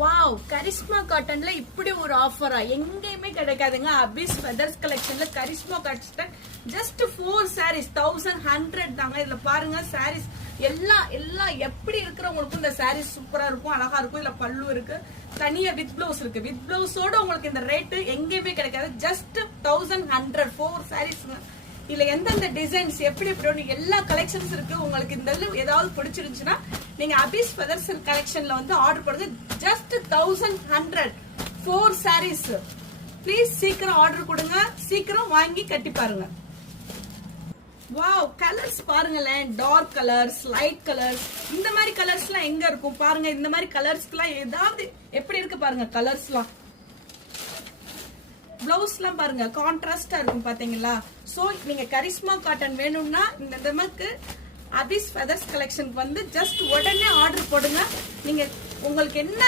Wow, Karishma காட்டன்ல இப்படி ஒரு ஆஃபரா எங்கேயுமே கிடைக்காதுங்க. அபிஸ் ஃபெதர்ஸ் கலெக்ஷன்ல கரிஷ்மா காட்டன் ஜஸ்ட் 4 sarees 1100 தாங்க. இதுல பாருங்க sarees எல்லாம் எப்படி இருக்கிறவங்களுக்கும் இந்த sarees சூப்பரா இருக்கும், அழகா இருக்கும். இதுல பல்லு இருக்கு, தனியா வித் பிளவுஸ் இருக்கு. வித் பிளவுஸோட உங்களுக்கு இந்த ரேட் எங்கேயுமே கிடைக்காது. Just 1100 4 sarees. இதுல எந்தெந்த டிசைன்ஸ் எப்படி எல்லா கலெக்ஷன்ஸ் இருக்கு. உங்களுக்கு இந்த ஏதாவது பிடிச்சிருந்துச்சுன்னா நீங்க அபிஸ் ஃபெதர்ஸ் கலெக்ஷன்ல வந்து ஆர்டர் பண்ணுங்க. Just 1100 4 sarees. ப்ளீஸ் சீக்கிரம் ஆர்டர் கொடுங்க, சீக்கிரம் வாங்கி கட்டி பாருங்க. வாவ், கலர்ஸ் பாருங்களேன். டார்க் கலர்ஸ், லைட் கலர்ஸ், இந்த மாதிரி கலர்ஸ் எல்லாம் எங்க இருக்கும் பாருங்க. இந்த மாதிரி கலர்ஸ்க்குலாம் ஏதாவது எப்படி இருக்கு பாருங்க. கலர்ஸ்லாம் பிளவுஸ் எல்லாம் பாருங்க கான்ட்ராஸ்டா இருக்கும் பாத்தீங்களா. சோ நீங்க கரிஷ்மா காட்டன் வேணும்னா இந்த மாதிரி அபிஸ் ஃபெதர்ஸ் கலெக்ஷனுக்கு வந்து ஜஸ்ட் உடனே ஆர்டர் போடுங்க. நீங்க உங்களுக்கு என்ன